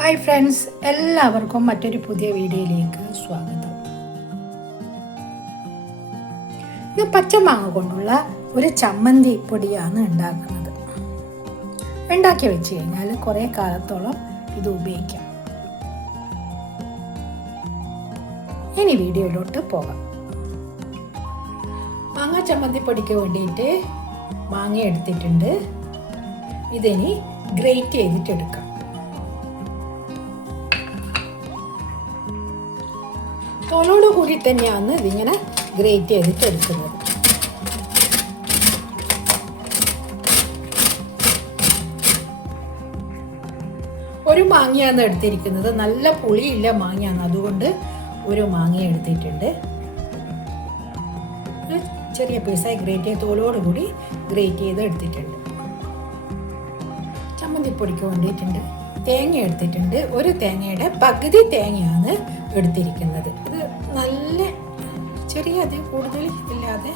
Hi friends, എല്ലാവർക്കും മറ്റൊരു പുതിയ വീഡിയോയിലേക്ക് സ്വാഗതം. ഇത് പച്ചമാങ്ങ കൊണ്ടുള്ള ഒരു ചമ്മന്തി പൊടിയാണ് ഉണ്ടാക്കുന്നത്. ഉണ്ടാക്കി വെച്ച് കഴിഞ്ഞാൽ കുറേ കാലത്തോളം ഇത് ഉപയോഗിക്കാം. ഇനി വീഡിയോയിലോട്ട് പോകാം. മാങ്ങ ചമ്മന്തി പൊടിക്ക് വേണ്ടിയിട്ട് മാങ്ങ എടുത്തിട്ടുണ്ട്. ഇതിനി ഗ്രേറ്റ് ചെയ്തിട്ടെടുക്കാം. തോലോട് കൂടി തന്നെയാണ് ഇതിങ്ങനെ ഗ്രേറ്റ് ചെയ്തിട്ട് എടുക്കുന്നത്. ഒരു മാങ്ങയാണ് എടുത്തിരിക്കുന്നത്. നല്ല പുളിയില്ല മാങ്ങയാണ്, അതുകൊണ്ട് ഒരു മാങ്ങ എടുത്തിട്ടുണ്ട്. ചെറിയ പീസായി ഗ്രേറ്റ് ചെയ്ത് തോലോട് കൂടി ഗ്രേറ്റ് ചെയ്ത് എടുത്തിട്ടുണ്ട്. ചമ്മന്തിപ്പൊടിക്ക് വേണ്ടിയിട്ടുണ്ട് തേങ്ങ എടുത്തിട്ടുണ്ട്. ഒരു തേങ്ങയുടെ പകുതി തേങ്ങയാണ് എടുത്തിരിക്കുന്നത്. ഇത് നല്ല ചെറിയ കൂടുതൽ ഇല്ലാതെ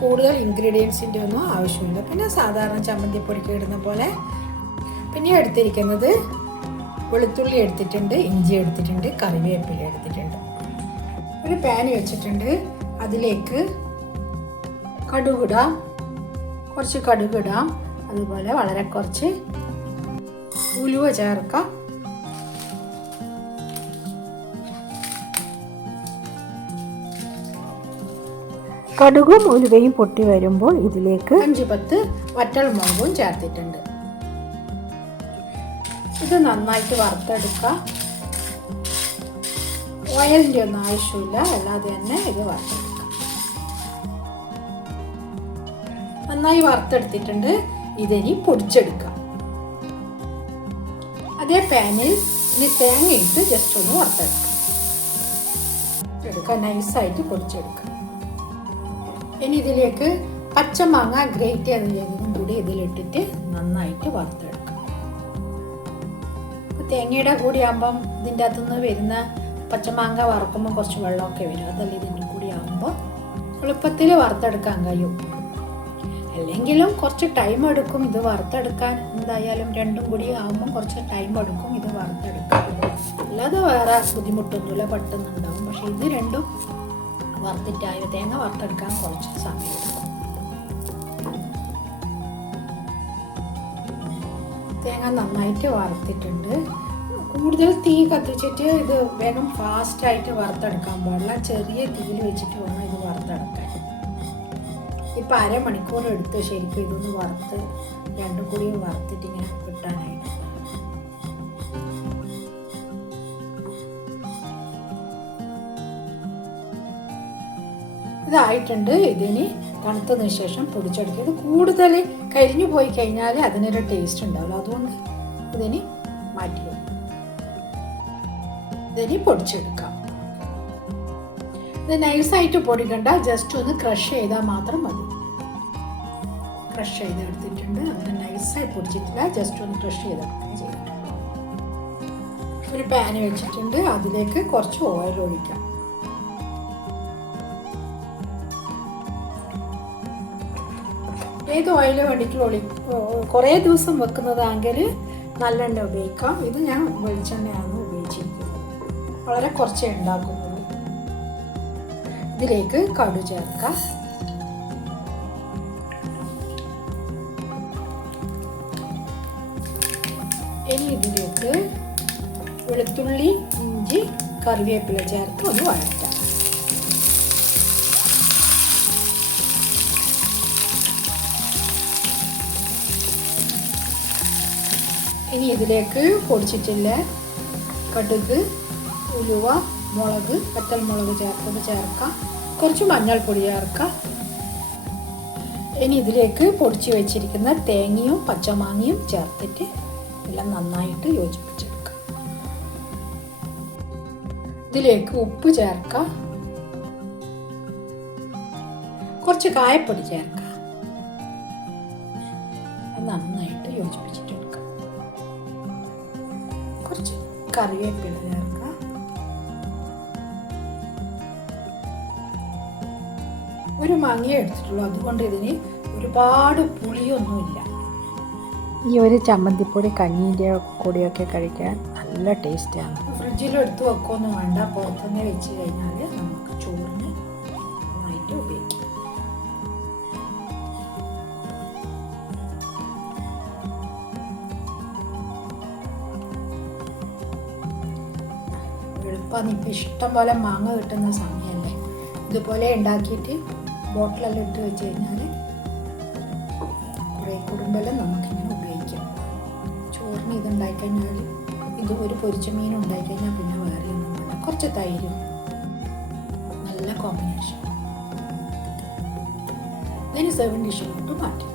കൂടുതൽ ഇൻഗ്രീഡിയൻസിൻ്റെ ഒന്നും ആവശ്യമില്ല. പിന്നെ സാധാരണ ചമ്മന്തിപ്പൊടിക്ക് ഇടുന്ന പോലെ. പിന്നെ എടുത്തിരിക്കുന്നത് വെളുത്തുള്ളി എടുത്തിട്ടുണ്ട്, ഇഞ്ചി എടുത്തിട്ടുണ്ട്, കറിവേപ്പില എടുത്തിട്ടുണ്ട്. ഒരു പാൻ വെച്ചിട്ടുണ്ട്. അതിലേക്ക് കടുകിടാം, കുറച്ച് കടുകിടാം. അതുപോലെ വളരെ കുറച്ച് ഉലുവ ചേർക്കാം. കടുകും ഉലുവയും പൊട്ടി വരുമ്പോൾ ഇതിലേക്ക് 5-10 വറ്റൽമുളകും ചേർത്തിട്ടുണ്ട്. ഇത് നന്നായിട്ട് വറുത്തെടുക്കാം. ഓയിലിൻ്റെ ഒന്നും ആവശ്യമില്ല, അല്ലാതെ തന്നെ ഇത് വറുത്തെടുക്കാം. നന്നായി വറുത്തെടുത്തിട്ടുണ്ട്. ഇതിനി പൊടിച്ചെടുക്കാം. അതേ പാനിൽ ഇനി തേങ്ങ ഇട്ട് ജസ്റ്റ് ഒന്ന് വറുത്തെടുക്കാം. നൈസായിട്ട് പൊടിച്ചെടുക്കാം. ഇനി ഇതിലേക്ക് പച്ചമാങ്ങ ഗ്രേറ്റ് ചെയ്തതും കൂടി ഇതിലിട്ടിട്ട് നന്നായിട്ട് വറുത്തെടുക്കാം. തേങ്ങയുടെ കൂടി ആകുമ്പം ഇതിൻ്റെ അകത്തുനിന്ന് വരുന്ന പച്ചമാങ്ങ വറുക്കുമ്പോൾ കുറച്ച് വെള്ളമൊക്കെ വരും. അതല്ല ഇതിൻ്റെ കൂടി ആകുമ്പോൾ എളുപ്പത്തിൽ വറുത്തെടുക്കാൻ കഴിയും. അല്ലെങ്കിലും കുറച്ച് ടൈം എടുക്കും ഇത് വറുത്തെടുക്കാൻ. എന്തായാലും രണ്ടും കൂടി ആകുമ്പോൾ കുറച്ച് ടൈം എടുക്കും ഇത് വറുത്തെടുക്കാൻ. അല്ലാതെ വേറെ ബുദ്ധിമുട്ടൊന്നുമില്ല, പെട്ടെന്നുണ്ടാവും. പക്ഷെ ഇത് രണ്ടും വറുത്തിട്ടായ തേങ്ങ വറുത്തെടുക്കാൻ കുറച്ച് സമയം എടുക്കും. തേങ്ങ നന്നായിട്ട് വറുത്തിട്ടുണ്ട്. കൂടുതൽ തീ കത്തിച്ചിട്ട് ഇത് വേഗം ഫാസ്റ്റായിട്ട് വറുത്തെടുക്കാൻ പാടില്ല. ചെറിയ തീയിൽ വെച്ചിട്ട് വേണം ഇത് വറുത്തെടുക്കാൻ. ഇപ്പം അരമണിക്കൂർ എടുത്ത് ശരിക്കും ഇതൊന്ന് വറുത്ത് രണ്ടും കൂടി വറുത്തിട്ട് ഇങ്ങനെ കിട്ടാനായിട്ട്. ഇതായിട്ടുണ്ട്. ഇതിന് തണുത്തതിന് ശേഷം പൊടിച്ചെടുക്കുക. ഇത് കൂടുതൽ കരിഞ്ഞു പോയി കഴിഞ്ഞാൽ അതിനൊരു ടേസ്റ്റ് ഉണ്ടാവില്ല. അതുകൊണ്ട് ഇതിന് മാറ്റി വെക്കും. ഇതിന് പൊടിച്ചെടുക്കാം. ഇത് നൈസായിട്ട് പൊടിക്കണ്ട, ജസ്റ്റ് ഒന്ന് ക്രഷ് ചെയ്താൽ മാത്രം മതി. ക്രഷ് ചെയ്തെടുത്തിട്ടുണ്ട്. അങ്ങനെ നൈസായി പൊടിച്ചിട്ടില്ല, ജസ്റ്റ് ഒന്ന് ക്രഷ് ചെയ്തെടുക്കുകയും ചെയ്തിട്ടുണ്ട്. ഒരു പാൻ വെച്ചിട്ടുണ്ട്. അതിലേക്ക് കുറച്ച് ഓയിൽ ഒഴിക്കാം. ഏത് ഓയിൽ വേണ്ടിയിട്ട് കുറേ ദിവസം വെക്കുന്നതാണെങ്കിൽ നല്ലെണ്ണ ഉപയോഗിക്കാം. ഇത് ഞാൻ വെളിച്ചെണ്ണയാണ് ഉപയോഗിച്ചിരിക്കുന്നത്. വളരെ കുറച്ചേ ഉണ്ടാക്കുന്നുള്ളൂ. ഇതിലേക്ക് കടു ചേർക്കാം. ഇനി ഇതിലേക്ക് വെളുത്തുള്ളി, ഇഞ്ചി, കറിവേപ്പില ചേർത്ത് ഒന്ന് വഴറ്റാം. ഇനി ഇതിലേക്ക് പൊടിച്ചിട്ടില്ല കടുക്, ഉലുവ, മുളക്, വറ്റൽമുളക് ചേർക്കാം. കുറച്ച് മഞ്ഞൾപ്പൊടി ചേർക്കാം. ഇനി ഇതിലേക്ക് പൊടിച്ച് വെച്ചിരിക്കുന്ന തേങ്ങയും പച്ചമാങ്ങയും ചേർത്തിട്ട് എല്ലാം നന്നായിട്ട് യോജിപ്പിച്ചെടുക്കാം. ഇതിലേക്ക് ഉപ്പ് ചേർക്കാം. കുറച്ച് കായപ്പൊടി ചേർക്കാം. നന്നായിട്ട് യോജിപ്പിച്ചിട്ടെടുക്കാം. കുറച്ച് കറിവേപ്പില ചേർക്കാം. ഒരു മാങ്ങ എടുത്തിട്ടുള്ളൂ, അതുകൊണ്ട് ഇതിന് ഒരു ഒരുപാട് പുളിയൊന്നുമില്ല. ഈ ഒരു ചമ്മന്തിപ്പൊടി കഞ്ഞീൻ്റെ കൂടെയൊക്കെ കഴിക്കാൻ നല്ല ടേസ്റ്റാണ്. ഫ്രിഡ്ജിൽ എടുത്ത് വെക്കുകയൊന്നും വേണ്ട, പുറത്തുനിന്ന് വെച്ച് കഴിഞ്ഞാൽ നമുക്ക് ചോറിന് നന്നായിട്ട് ഉപയോഗിക്കാം. എളുപ്പമാണ്. ഇപ്പം ഇഷ്ടം പോലെ മാങ്ങ കിട്ടുന്ന സമയമല്ലേ. ഇതുപോലെ ഉണ്ടാക്കിയിട്ട് ബോട്ടിലെല്ലാം ഇട്ട് വെച്ച് കഴിഞ്ഞാൽ കുറേ കുടുംബമെല്ലാം നമുക്കിങ്ങനെ ഉപയോഗിക്കാം. ചോറിന് ഇതുണ്ടായിക്കഴിഞ്ഞാൽ ഇത് ഒരു പൊരിച്ച മീൻ ഉണ്ടായിക്കഴിഞ്ഞാൽ പിന്നെ വേറെ ഒന്നും വേണ്ട. കുറച്ച് തൈരും നല്ല കോമ്പിനേഷൻ. ഇതിന് 7 ഡിഷിലോട്ട് മാറ്റും.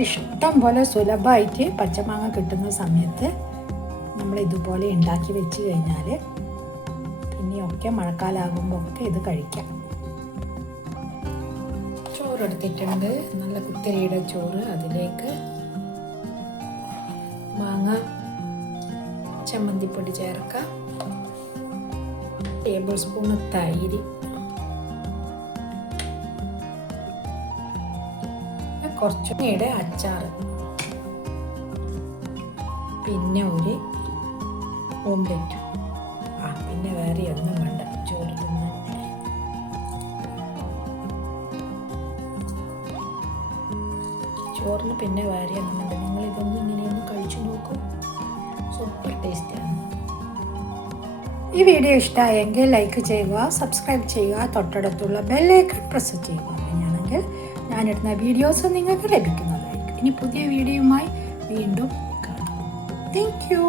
ഇഷ്ടം പോലെ സുലഭമായിട്ട് പച്ചമാങ്ങ കിട്ടുന്ന സമയത്ത് നമ്മൾ ഇതുപോലെ ഉണ്ടാക്കി വെച്ച് കഴിഞ്ഞാൽ പിന്നെയൊക്കെ മഴക്കാലമാകുമ്പോൾ ഒക്കെ ഇത് കഴിക്കാം. ചോറെടുത്തിട്ടുണ്ട്, നല്ല കുത്തിരിയുടെ ചോറ്. അതിലേക്ക് മാങ്ങ ചമ്മന്തിപ്പൊടി ചേർക്കാം, ടേബിൾ സ്പൂണ് തൈര്, കുറച്ചുകൂടെ അച്ചാർ, പിന്നെ ഒരു ഓംലെറ്റ്. പിന്നെ വേറെ ഒന്നും വേണ്ട, ചോറ് തിന്നാൻ. ചോറിന് പിന്നെ വേറെ ഒന്നും വേണ്ട. നിങ്ങൾ ഇതൊന്നും ഇങ്ങനെയൊന്ന് കഴിച്ചു നോക്കൂ, സൂപ്പർ ടേസ്റ്റാണ്. ഈ വീഡിയോ ഇഷ്ടമായെങ്കിൽ ലൈക്ക് ചെയ്യുക, സബ്സ്ക്രൈബ് ചെയ്യുക, തൊട്ടടുത്തുള്ള ബെല്ലൈക്കൺ പ്രസ് ചെയ്യുക. അങ്ങനെയാണെങ്കിൽ ഞാനിടുന്ന വീഡിയോസ് നിങ്ങൾക്ക് ലഭിക്കുന്നതായിരിക്കും. ഇനി പുതിയ വീഡിയോയുമായി വീണ്ടും കാണാം. Thank you.